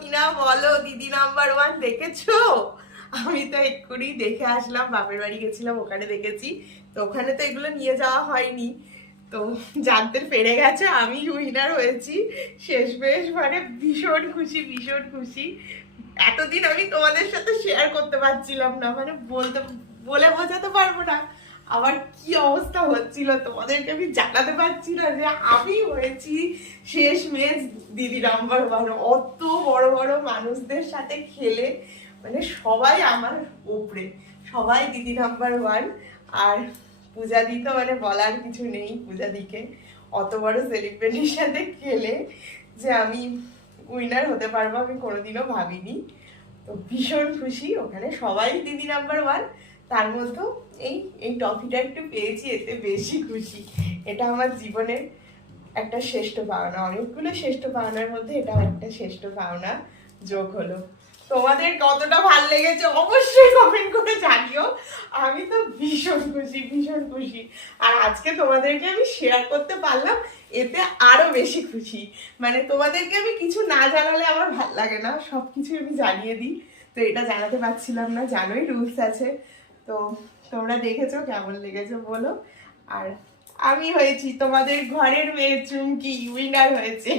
কিনা বলো, দিদি নাম্বার ওয়ান দেখেছো? আমি তো এক্ষুনি দেখে আসলাম, বাপের বাড়ি গেছিলাম, ওখানে দেখেছি। তো ওখানে তো এগুলো নিয়ে যাওয়া হয়নি। তো জানতে পেরে গেছে আমি উইনার হয়েছি। শেষমেশ মানে ভীষণ খুশি, ভীষণ খুশি। এতদিন আমি তোমাদের সাথে শেয়ার করতে পারছিলাম না, মানে বলে বোঝাতে পারবো না আমার কি অবস্থা হচ্ছিল। তোমাদেরকে আমি জানাতে পারছি না যে আমি হয়েছি শেষমেশ দিদি নাম্বার ওয়ান। অত বড় বড় মানুষদের সাথে খেলে মানে সবাই আমার উপরে, সবাই দিদি নাম্বার ওয়ান। আর পূজাদি তো মানে বলার কিছু নেই, পূজাদিকে অত বড় সেলিব্রিটির সাথে খেলে যে আমি উইনার হতে পারবো আমি কোনোদিনও ভাবিনি। তো ভীষণ খুশি, ওখানে সবাই দিদি নাম্বার ওয়ান, তার মধ্যেও এই এই ট্রফিটা একটু পেয়েছি, এতে বেশি খুশি। এটা আমার জীবনের একটা শ্রেষ্ঠ পাওনা, অনেকগুলো শ্রেষ্ঠ পাওনার মধ্যে এটা একটা শ্রেষ্ঠ পাওনা যোগ হলো। তোমাদের কতটা ভালো লেগেছে অবশ্যই কমেন্ট করে জানিও। আমি তো ভীষণ খুশি, ভীষণ খুশি। আর আজকে তোমাদেরকে আমি শেয়ার করতে পারলাম, এতে আরো বেশি খুশি। মানে তোমাদেরকে আমি কিছু না জানালে আমার ভালো লাগে না, সবকিছু আমি জানিয়ে দিই। তো এটা জানাতে পারছিলাম না, জানোই রুলস আছে। তো তোমরা দেখেছো, কেমন লেগেছে বলো। আর আমি হয়েছি তোমাদের ঘরের মেয়ে চুমকি, উইনার হয়েছে।